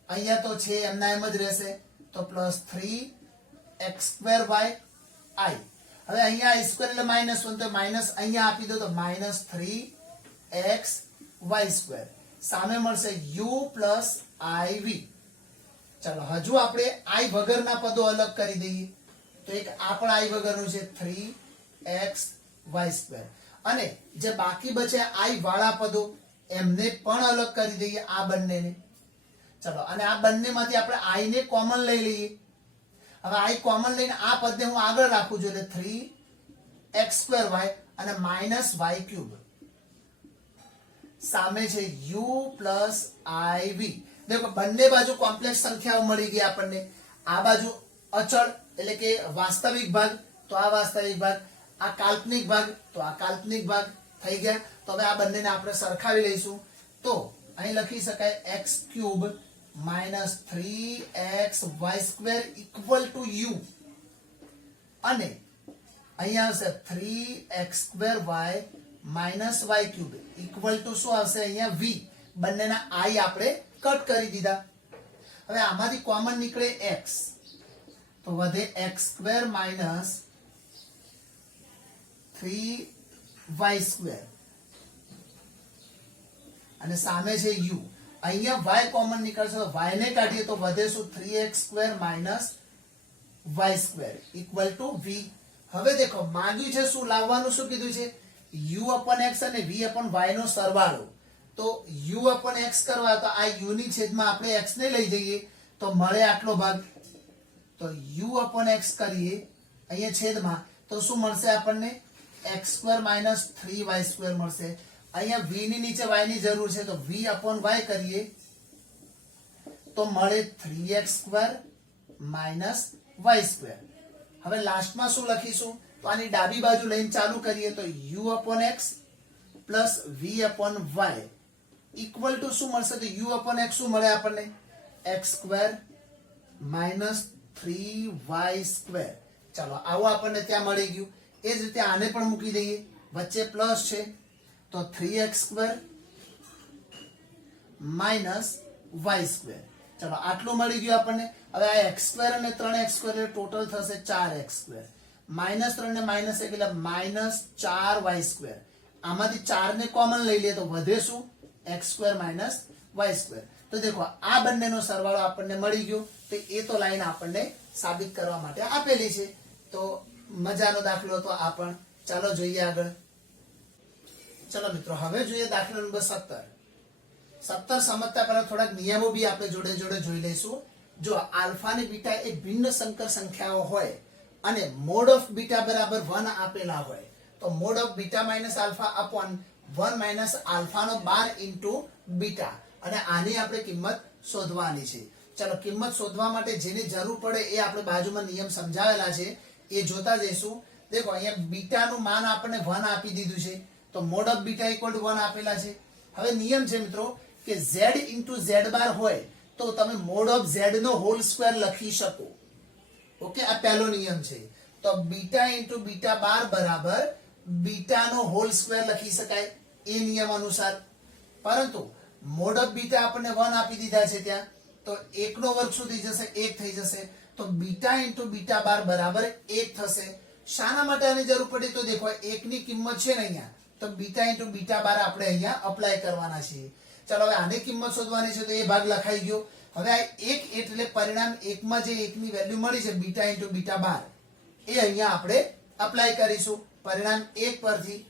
અહીંયા તો છે એમના એમ જ રહેશે તો પ્લસ 3x² y i. હવે અહીંયા i સ્ક્વેર એટલે -1 તો માઇનસ અહીંયા આપી દો તો -3xy². સામે મળશે u પ્લસ iv. ચાલો હજુ આપણે i વગરના પદો અલગ કરી દઈએ તો એક આ પણ i વગરનું છે 3xy² અને જે બાકી બચે i વાળા પદો એમને પણ અલગ કરી દઈએ આ બંનેને. ચલો અને આ બંનેમાંથી આપણે i ને કોમન લઈ લઈએ. હવે i કોમન લઈને આ પદને હું આગળ રાખું છું એટલે 3x²y અને -y³ સામે છે u પ્લસ iv. देखो બંને બાજુ કોમ્પ્લેક્સ સંખ્યાઓ મળી ગઈ આપણને. આ બાજુ અચળ એટલે કે વાસ્તવિક ભાગ તો આ વાસ્તવિક ભાગ, આ કાલ્પનિક ભાગ તો આ કાલ્પનિક ભાગ થઈ ગયા. તો હવે આ બંનેને આપણે સરખાવી લઈશું તો અહીં લખી શકાય x³ -3xy² = u અને અહીંયા આવશે 3x²y -y³ શું આવશે અહીંયા v. બંનેના i આપણે કટ કરી દીધા. હવે આમાંથી કોમન નીકળે x તો વધે x² -3y² અને સામે છે u. અહીંયા y કોમન નીકળશે તો y ને કાઢીએ તો વધે શું 3x² -y² = v. હવે દેખો માંગ્યું છે શું લાવવાનું, શું કીધું છે u/x અને v/y નો સરવાળો. તો u/x કરવા તો આ u ની છેદમાં આપણે x ને લઈ જઈએ તો મળે આટલો ભાગ. તો u/x કરીએ અહીંયા છેદમાં તો શું મળશે આપણને x² -3y² મળશે. અહીંયા v ની નીચે y ની જરૂર છે તો v/y કરીએ તો મળે 3x² -y². હવે લાસ્ટમાં શું લખીશું તો આની ડાબી બાજુ લઈને ચાલુ કરીએ તો u/x પ્લસ v/y = શું મળશે તો u/x શું મળે આપણને x² -3y². ચાલો આવું આપણને ત્યાં મળી ગયું. એ જ રીતે આને પણ મૂકી દઈએ, વચ્ચે પ્લસ છે તો 3x² -y². ચાલો આટલું મળી ગયું આપણને. હવે આ x² અને 3x² એટલે ટોટલ થશે 4x². -3 ને -1 એટલે -4y². આમાંથી 4 ને કોમન લઈ લઈએ તો વધે શું x² -y². તો દેખો આ બંનેનો સરવાળો આપણને મળી ગયો. તો એ તો લાઈન આપણને સાબિત કરવા માટે આપેલી છે. તો મજાનો દાખલો તો આ પણ. ચાલો જોઈએ આગળ. ચલો મિત્રો હવે જોઈએ દાખલા નંબર 17. 17 સમજતા પહેલા થોડાક નિયમો બી આપણે જોડે જોડે જોઈ લઈશું. જો આલ્ફા અને બીટા એ ભિન્ન સંકર સંખ્યાઓ હોય અને મોડ ઓફ બીટા બરાબર 1 આપેલા હોય તો mod of beta minus alpha upon 1 - alpha નો 12 ઇન્ટુ બીટા અને આની આપણે કિંમત શોધવાની છે. ચલો કિંમત શોધવા માટે જેની જરૂર પડે એ આપણે બાજુમાં નિયમ સમજાવેલા છે એ જોતા જઈશું. દેખો અહીંયા બીટા નું માન આપણને 1 આપી દીધું છે તો મોડ ઓફ બીટા = 1 આપેલા છે. હવે નિયમ છે મિત્રો કે z * z બાર હોય તો તમે મોડ ઓફ z નો હોલ સ્ક્વેર લખી શકો. ઓકે, આ પહેલો નિયમ છે. તો બીટા * બીટા બાર બરાબર બીટા નો હોલ સ્ક્વેર લખી શકાય એ નિયમ અનુસાર. પરંતુ મોડ ઓફ બીટા આપણને 1 આપી દીધા છે ત્યાં તો 1 નો વર્ગ શું થઈ જશે 1 થઈ જશે. તો બીટા * બીટા બાર બરાબર 1 થશે. શાના માટે આની જરૂર પડી તો દેખો 1 ની કિંમત છે ને અહીંયા તો બીટા * બીટા બાર આપણે અહીંયા અપ્લાય કરવાના છે. ચાલો હવે આની કિંમત શોધવાની છે તો એ ભાગ લખાઈ ગયો. હવે આ 1 એટલે પરિણામ 1 માં જે 1 ની વેલ્યુ મળી છે બીટા * બીટા બાર એ અહીંયા આપણે અપ્લાય કરીશું. પરિણામ 1 પરથી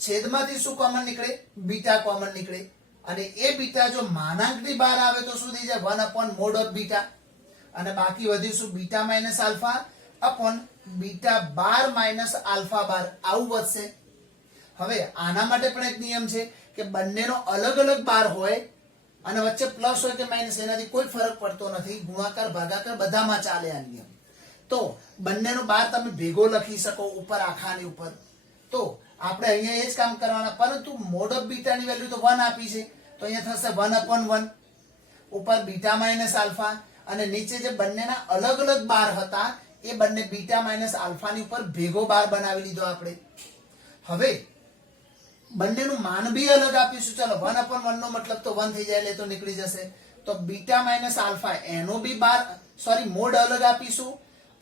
છેદમાંથી શું કોમન નીકળે બીટા કોમન નીકળે અને એ બીટા જો માનાંકની બહાર આવે તો શું થઈ જાય 1 / મોડ ઓફ બીટા અને બાકી વધ્યું શું beta minus alpha upon beta bar minus alpha bar આવું વધશે. હવે આના માટે પણ એક નિયમ છે કે બંનેનો અલગ અલગ બાર હોય અને વચ્ચે પ્લસ હોય કે માઇનસ એનાથી કોઈ ફરક પડતો નથી. ગુણાકાર ભાગાકાર બધામાં ચાલે આ નિયમ. તો બંનેનો બાર તમે ભેગો લખી શકો ઉપર આખાની ઉપર. તો આપણે અહીંયા એ જ કામ કરવાના. પરંતુ મોડ ઓફ બીટાની વેલ્યુ તો 1 આપી છે તો અહીંયા થશે 1/1 ઉપર બીટા માઇનસ આલ્ફા અને નીચે જે બંનેના અલગ અલગ બાર હતા એ બંને બીટા માઇનસ આલ્ફાની ઉપર ભેગો બાર બનાવી લીધો આપણે. હવે બંનેનું માન બી અલગ આપીશું. ચલો 1/1 નો મતલબ તો 1 થઈ જાય એટલે તો નીકળી જશે. તો બીટા માઇનસ આલ્ફા એનો બી મોડ અલગ આપીશું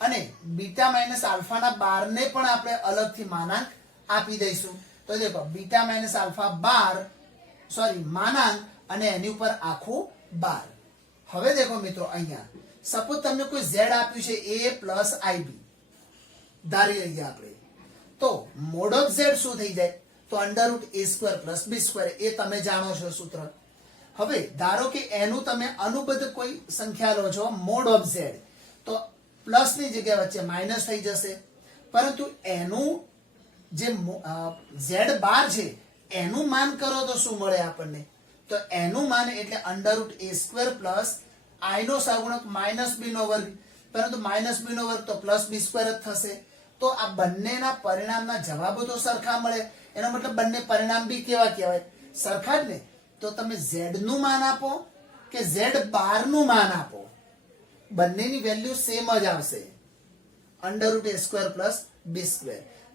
અને બીટા માઇનસ આલ્ફાના બારને પણ આપણે અલગથી માનાંક આપી દઈશું. તો દેખો બીટા માઇનસ આલ્ફા માનાંક અને એની ઉપર આખું 12. હવે દેખો મિત્રો અહીંયા સપોઝ તમને કોઈ z આપ્યું છે a પ્લસ ib ધારી લઈએ આપણે. તો મોડ ઓફ z શું થઈ જાય? તો √a² પ્લસ b². એ તમે જાણો છો સૂત્ર. હવે ધારો કે એનું તમે અનુબદ્ધ કોઈ સંખ્યા લો છો મોડ ઓફ z, તો પ્લસ ની જગ્યા વચ્ચે માઇનસ થઈ જશે. પરંતુ એનું જે z12 છે એનું માન કરો તો શું મળે આપણને? તો એનું માન એટલે √a² પ્લસ i નો સહગુણક માઇનસ b નો વર્ગ. પરંતુ માઇનસ b નો વર્ગ તો પ્લસ b² જ થશે. તો આ બંનેના પરિણામના જવાબો તો સરખા મળે. એનો મતલબ બંને પરિણામ બી કેવા કહેવાય? સરખા જ ને. તો તમે z નું માન આપો કે z12 નું માન આપો, બંનેની વેલ્યુ સેમ જ આવશે, √a² પ્લસ b².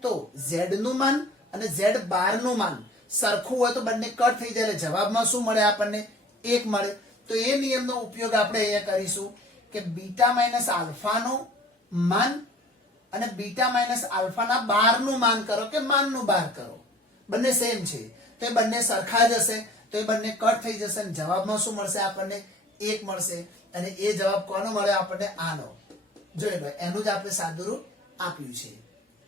તો z નું માન અને z12 નું માન સરખું હોય તો બંને કટ થઈ જાય એટલે જવાબમાં શું મળે આપણને? 1 મળે. તો એ નિયમનો ઉપયોગ આપણે અહીંયા કરીશું કે બીટા માઇનસ આલ્ફાનું માન અને બીટા માઇનસ આલ્ફાના બારનું માન કરો કે માનનું બાર કરો, બંને સેમ છે તો એ બંને સરખા જ હશે. તો એ બંને કટ થઈ જશે અને જવાબમાં શું મળશે આપણને? 1 મળશે. અને એ જવાબ કોનો મળે આપણને? આનો. જોઈ લો, એનું જ આપણે સાદુરૂપ આપ્યું છે.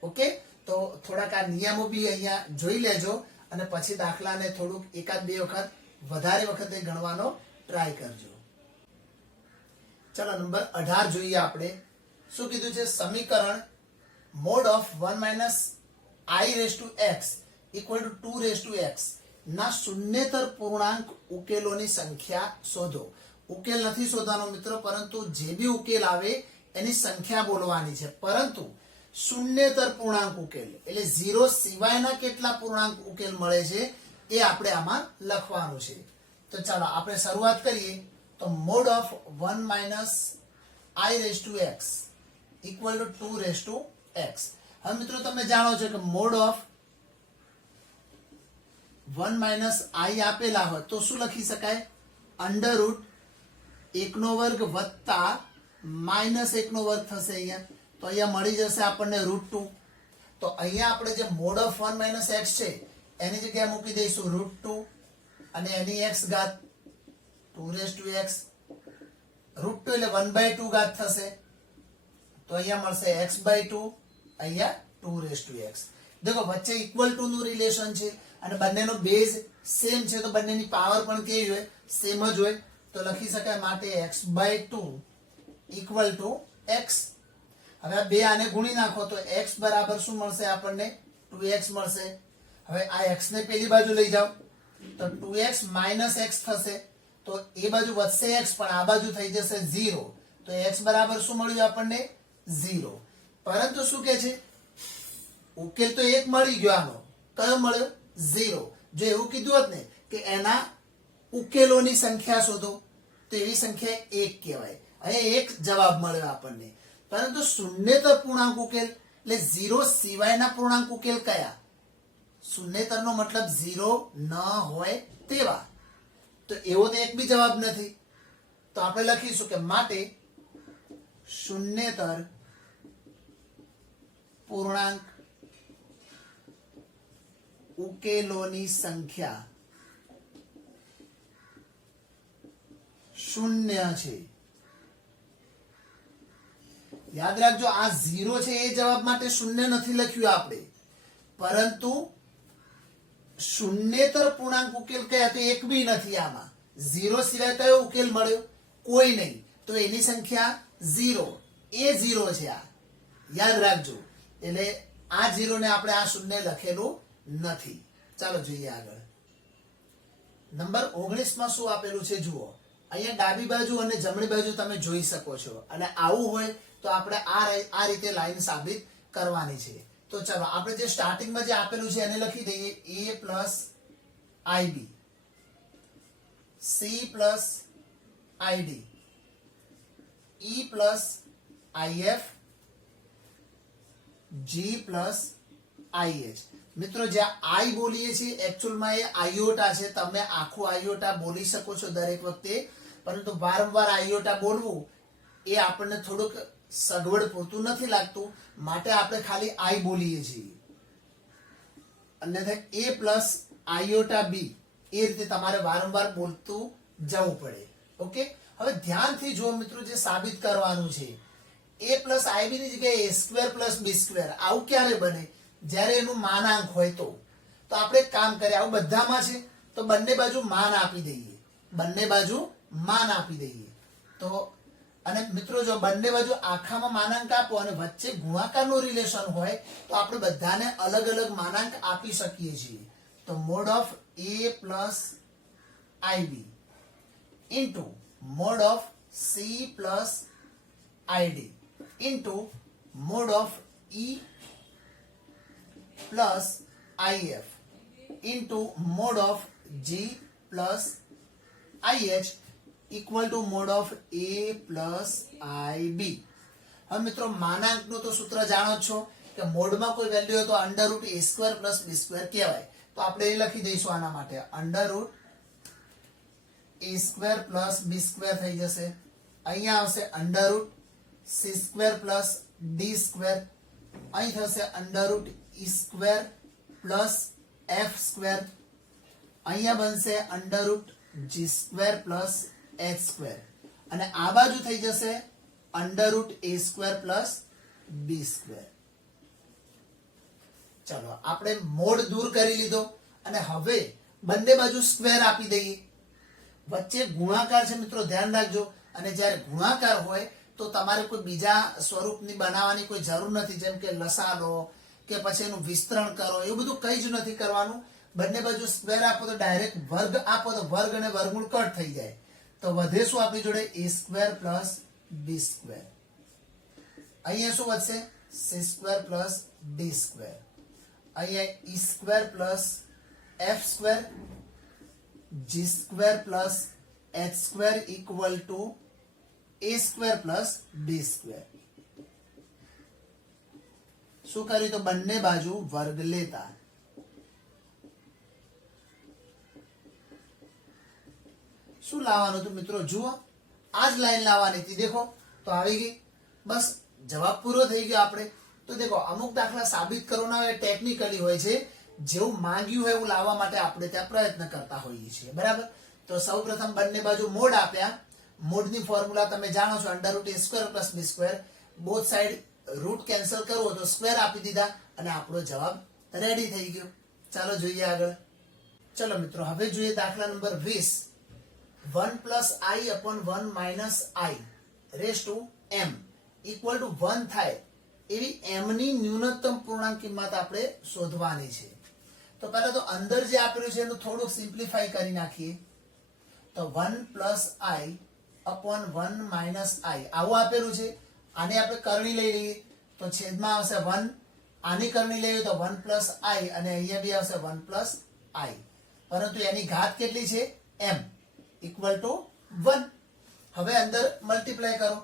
ઓકે, તો થોડાક આ નિયમો બી અહીંયા જોઈ લેજો અને પછી દાખલાને થોડુંક એકાદ બે વખત વધારે વખતે ગણવાનો ટ્રાય કરજો. ચલો નંબર 18 જોઈએ આપણે. શું કીધું છે? સમીકરણ મોડ ઓફ 1 - i⁻x = 2x ના શૂન્યેતર પૂર્ણાંક ઉકેલોની સંખ્યા શોધો. ઉકેલ નથી શોધવાનો મિત્રો, પરંતુ જે બી ઉકેલ આવે એની સંખ્યા બોલવાની છે. પરંતુ શૂન્યેતર પૂર્ણાંક ઉકેલ એટલે 0 સિવાયના કેટલા પૂર્ણાંક ઉકેલ મળે છે એ આપણે આમાં લખવાનું છે. તો ચાલો આપણે શરૂઆત કરીએ. તો મોડ ઓફ 1 - i⁻x = 2x. હવે મિત્રો તમે જાણો છો કે મોડ ઓફ 1 - i આપેલા હોય તો શું લખી શકાય? √1² વત્તા -1² થશે અહીંયા. તો અહીંયા મળી જશે આપણને √2. તો અહીંયા આપણે જે મોડ ઓફ 1 - x છે એની જગ્યાએ મૂકી દઈશું √2 અને એની x ઘાત 2x. √2 એટલે 1/2 ઘાત થશે. તો અહીંયા મળશે x/2, અહીંયા 2x. દેખો વચ્ચે ઇક્વલ ટુ નું રિલેશન છે અને બંનેનો બેઝ સેમ છે તો બંનેની પાવર પણ કેવી હોય? સેમ જ હોય. તો લખી શકાય માટે x/2 = x. હવે આ બે આને ગુણી નાખો તો x બરાબર શું મળશે આપણને? 2x મળશે. હવે આ x ને પેલી બાજુ લઈ જાઓ તો 2x - x થશે. તો એ બાજુ વધશે x પણ આ બાજુ થઈ જશે 0. તો x બરાબર શું મળ્યું આપણને? 0. પરંતુ શું કહે છે? ઉકેલ તો એક મળી ગયો. આનો કયો મળ્યો? 0. જો એવું કીધું હોત ને કે એના ઉકેલોની સંખ્યા શોધો તો એવી સંખ્યા 1 કહેવાય. અહીંયા 1 જવાબ મળ્યો આપણને. પરંતુ શૂન્યેતર પૂર્ણાંક ઉકેલ એટલે 0 સિવાયના પૂર્ણાંક ઉકેલ કયા? શૂન્યેતરનો મતલબ 0 ન હોય તેવા. તો એવો તો એક બી જવાબ નથી. તો આપણે લખીશું કે માટે શૂન્યેતર પૂર્ણાંક ઉકેલોની સંખ્યા 0 છે. યાદ રાખજો, આ 0 છે એ જવાબ માટે 0 નથી લખ્યું આપણે, પરંતુ શૂન્યેતર પૂર્ણાંક ઉકેલ કયા? તો એક બી નથી આમાં. 0 સિવાય કયો ઉકેલ મળ્યો? કોઈ નહીં. તો એની સંખ્યા 0. એ 0 છે આ, યાદ રાખજો. એટલે આ 0 ને આપણે આ 0 લખેલું નથી. ચાલો જોઈએ આગળ. નંબર 19 માં શું આપેલું છે જુઓ. અહીંયા ડાબી બાજુ અને જમણી બાજુ તમે જોઈ શકો છો. અને આવું હોય તો આપણે આ રીતે લાઈન સાબિત કરવાની છે. તો ચાલો આપણે જે સ્ટાર્ટિંગમાં જે આપેલું છે એને લખી દઈએ. a + ib, c + id, e + if, G plus IH. મિત્રો જ્યાં આઈ બોલીએ છીએ એકચ્યુઅલમાં એ આયોટા છે. તમે આખું આયોટા બોલી શકો છો દરેક વખતે, પરંતુ વારંવાર આયોટા બોલવું એ આપણને થોડુંક સગવડ પૂરતું નથી લાગતું, માટે આપણે ખાલી આઈ બોલીએ છીએ. અન્યથા એ પ્લસ આયોટા બી એ રીતે તમારે વારંવાર બોલતું જવું પડે. ઓકે, હવે ધ્યાનથી જો મિત્રો, જે સાબિત કરવાનું છે એ પ્લસ આઈબી ની જગ્યાએ એ સ્ક્વેર પ્લસ બી સ્ક્વેર, આવું ક્યારે બને? જ્યારે એનું માનાંક હોય તો આપણે એક કામ કરીએ, આવું બધામાં છે તો બંને બાજુ માન આપી દઈએ, બંને બાજુ માન આપી દઈએ. તો અને મિત્રો જો બંને બાજુ આખામાં માનાંક આપો અને વચ્ચે ગુણાકારનું રિલેશન હોય તો આપણે બધાને અલગ અલગ માનાંક આપી શકીએ છીએ. તો mod of A plus IB into mod of C plus ID into mod of E plus IF into mod of G plus IH equal to mod of A plus IB. હવે મિત્રો માનાંકનું તો સૂત્ર જાણો છો કે મોડમાં કોઈ વેલ્યુ હોય તો under root A square plus B square કહેવાય. તો આપણે એ લખી દઈશું આના માટે, under root A square plus B square થઈ જશે. અહીંયા આવશે under route C square plus D square, અહીં થશે અંડર રૂટ ઈ સ્ક્વેર પ્લસ એફ સ્ક્વેર, અહીંયા બનશે અંડર રૂટ જી સ્ક્વેર પ્લસ એચ સ્ક્વેર, અને આ બાજુ થઈ જશે under root A square plus B square. ચલો આપણે મોડ દૂર કરી લીધો અને હવે બંને બાજુ સ્ક્વેર આપી દઈએ. વચ્ચે ગુણાકાર છે મિત્રો, ધ્યાન રાખજો. અને જ્યારે ગુણાકાર હોય તો તમારે કોઈ બીજા સ્વરૂપની બનાવવાની કોઈ જરૂર નથી, જેમ કે લસા લો કે પછી એનું વિસ્તરણ કરો, એવું બધું કઈ જ નથી કરવાનું. બંને બાજુ સ્ક્વેર આપો તો ડાયરેક્ટ વર્ગ આપો તો વર્ગ અને વર્ગમૂળ કટ થઈ જાય. તો વધે શું આપણી જોડે? A square plus B square. અહીંયા શું વધશે? C square plus D square. અહીંયા E square plus F square, G square plus H square equal to A square plus B square. શું કર્યું? તો બંને બાજુ વર્ગ લેતા. શું લાવવાનું હતું મિત્રો? જુઓ, આ જ લાઈન લાવવાની હતી. દેખો તો આવી ગઈ. બસ જવાબ પૂરો થઈ ગયો આપણે. તો દેખો, અમુક દાખલા સાબિત કરવાના હોય ટેકનિકલી હોય છે, જેવું માંગ્યું હોય એવું લાવવા માટે આપણે ત્યાં પ્રયત્ન કરતા હોઈએ છીએ. બરાબર? તો સૌપ્રથમ બંને બાજુ મોડ આપ્યા. મોડની ફોર્મ્યુલા તમે જાણો છો, under root A square plus B square. Both side root cancel કરવો તો સ્ક્વેર આપી દીધા અને આપણો જવાબ રેડી થઈ ગયો. ચાલો જોઈએ આગળ. ચલો મિત્રો, હવે જોઈએ દાખલા number 20. 1 plus i upon 1 minus i raise to m equal to 1 થાય એવી એમ ની ન્યૂનતમ પૂર્ણાંક કિંમત આપણે શોધવાની છે. તો પહેલા તો અંદર જે આપેલું છે એનું થોડુંક સિમ્પ્લિફાઈ કરી નાખીએ. તો 1 પ્લસ આઈ અપોન 1 માઇનસ આઈ આવું આપેલું છે. આને આપણે કરણી લઈ લઈએ તો છેદમાં આવશે 1. આની કરણી લઈએ તો 1 પ્લસ આઈ, અને અહીંયા બી આવશે 1 પ્લસ આઈ, પરંતુ એની ઘાત કેટલી છે? m equal to 1. હવે અંદર મલ્ટીપ્લાય કરો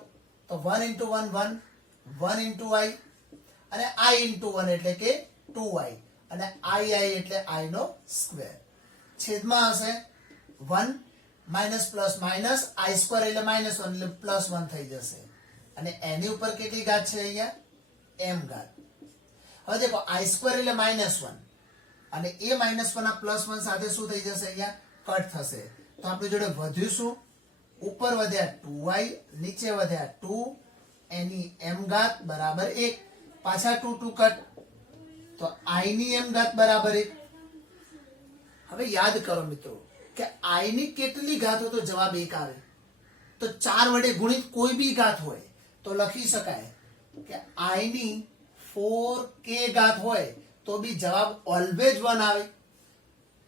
તો 1 into 1 1, 1 into i, અને i into 1 એટલે કે 2i, અને i એટલે i નો સ્ક્વેર. છેદમાં આવશે 1 minus plus minus i square એટલે માઇનસ 1 એટલે પ્લસ 1 થઈ જશે. અને એની ઉપર કેટલી ઘાત છે? અહીંયા m ઘાત. હવે દેખો, i સ્ક્વેર એટલે માઇનસ 1, અને એ માઇનસ 1 આ પ્લસ 1 સાથે શું થઈ જશે? અહીંયા કટ થશે. તો આપણી જોડે વધ્યું શું? ઉપર વધ્યા 2i, નીચે વધ્યા 2, એની m ઘાત બરાબર 1. પાછા 2 2 કટ, તો i ની m ઘાત બરાબર 1. હવે યાદ કરો મિત્રો કે i ની કેટલી ઘાત હોય તો જવાબ 1 આવે? તો 4 વડે ગુણિત કોઈ બી ઘાત હોય તો લખી શકાય કે i ની 4k ઘાત હોય તો બી જવાબ ઓલવેઝ 1 આવે.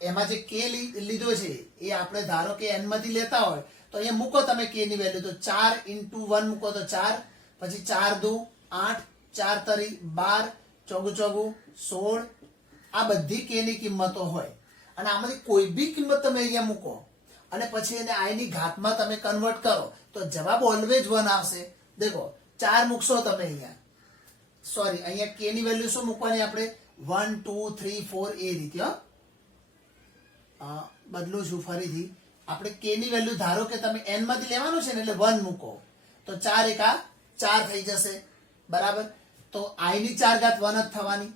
એમાં જે k લીધો છે એ આપણે ધારો કે n માંથી લેતા હોય તો અહીંયા મૂકો તમે k ની વેલ્યુ, તો 4 into 1 મૂકો તો 4, પછી 4 દુ 8, 4 તરી 12, 4 ચોગુ 16. આ બધી k ની કિંમતો હોય, અને આમાંથી કોઈ બી કિંમત તમે અહીંયા મૂકો અને પછી એને i ની ઘાતમાં તમે કન્વર્ટ કરો તો જવાબ ઓલવેઝ 1 આવશે. દેખો, 4 મૂકશો તમે અહીંયા, સોરી અહીંયા k ની વેલ્યુ શું મૂકવાની આપણે 1 2 3 4 એ રીતે બદલું છું ફરીથી આપણે k ની વેલ્યુ ધારો કે તમે n માંથી લેવાનું છે ને એટલે 1 મૂકો તો 4 એકા 4 થઈ જશે બરાબર તો i ની 4 ઘાત 1 જ થવાની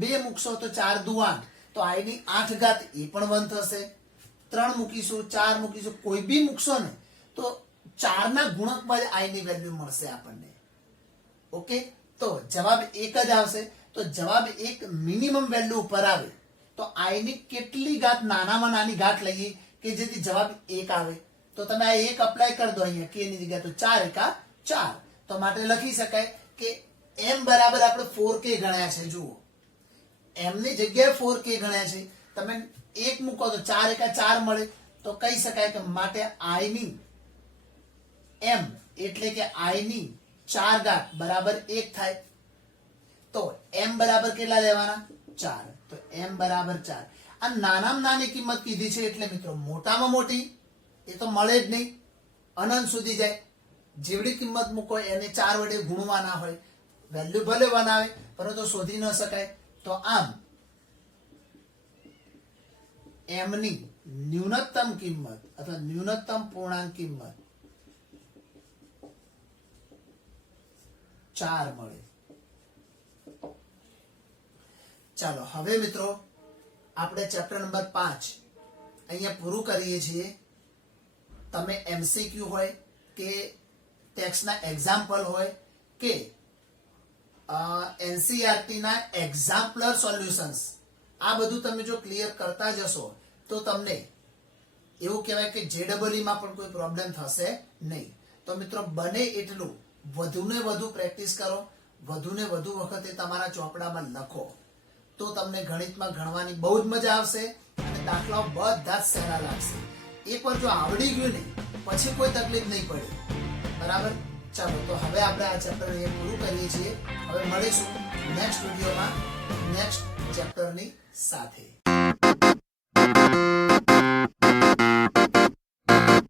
2 મૂકશો તો 4 દુ 8 તો i ની 8 ઘાત એ પણ 1 થશે 3 મૂકીશું 4 મૂકીશું કોઈ બી મૂકશો ને તો 4 ના ગુણકમાં જ i ની વેલ્યુ મળશે આપણને ઓકે તો જવાબ 1 જ આવશે તો જવાબ 1 મિનિમમ વેલ્યુ ઉપર આવે તો i ની કેટલી ઘાત નાનામાં નાની ઘાત લઈએ કે જેથી જવાબ 1 આવે તો તમે આ 1 અપ્લાય કરી દો અહીંયા k ની જગ્યાએ તો 4 એકા 4 તો માટે લખી શકાય કે m બરાબર આપણે 4k ગણ્યા છે જુઓ m ની જગ્યાએ 4k ગણ્યા છે તમે 1 મૂકો તો 4 એકા 4 મળે તો કહી શકાય કે માટે i ની m એટલે કે i ની 4 ઘાત બરાબર 1 થાય તો m બરાબર કેટલા લેવાના 4 તો m બરાબર 4 આ નાનામાં નાની કિંમત કીધી છે એટલે મિત્રો મોટામાં મોટી એ તો મળે જ નહીં અનંત સુધી જાય જેવડી કિંમત મૂકો એને 4 વડે ગુણવાના હોય વેલ્યુ ભલે 1 આવે પરંતુ શોધી ન શકાય તો આમ m ની ન્યૂનતમ કિંમત અથવા ન્યૂનતમ પૂર્ણાંક કિંમત 4 મળે ચાલો હવે મિત્રો આપણે ચેપ્ટર નંબર 5 અહીંયા પૂરું કરીએ છીએ તમે એમસીક્યુ હોય કે ટેક્સ્ટના એક્ઝામ્પલ હોય કે એનસીઈઆરટી ના એક્ઝામ્પલર સોલ્યુશન્સ આ બધું તમે જો ક્લિયર કરતા જશો તો તમને એવું કહેવાય કે જેડબલઈ માં પણ કોઈ પ્રોબ્લેમ થશે નહીં તો મિત્રો બને એટલું વધુને વધુ પ્રેક્ટિસ કરો વધુને વધુ વખતે તમારા ચોપડામાં લખો તો તમને ગણિતમાં ગણવાની બહુ જ મજા આવશે અને દાખલાઓ બધા જ સહેલા લાગશે એકવાર જો આવડી ગયું ને પછી કોઈ તકલીફ નહીં પડે બરાબર ચાલો તો હવે આપણે આ ચેપ્ટર અહીંયા પૂરું કરીએ છીએ હવે મળીશું નેક્સ્ટ વિડીયોમાં નેક્સ્ટ ચેપ્ટરની સાથે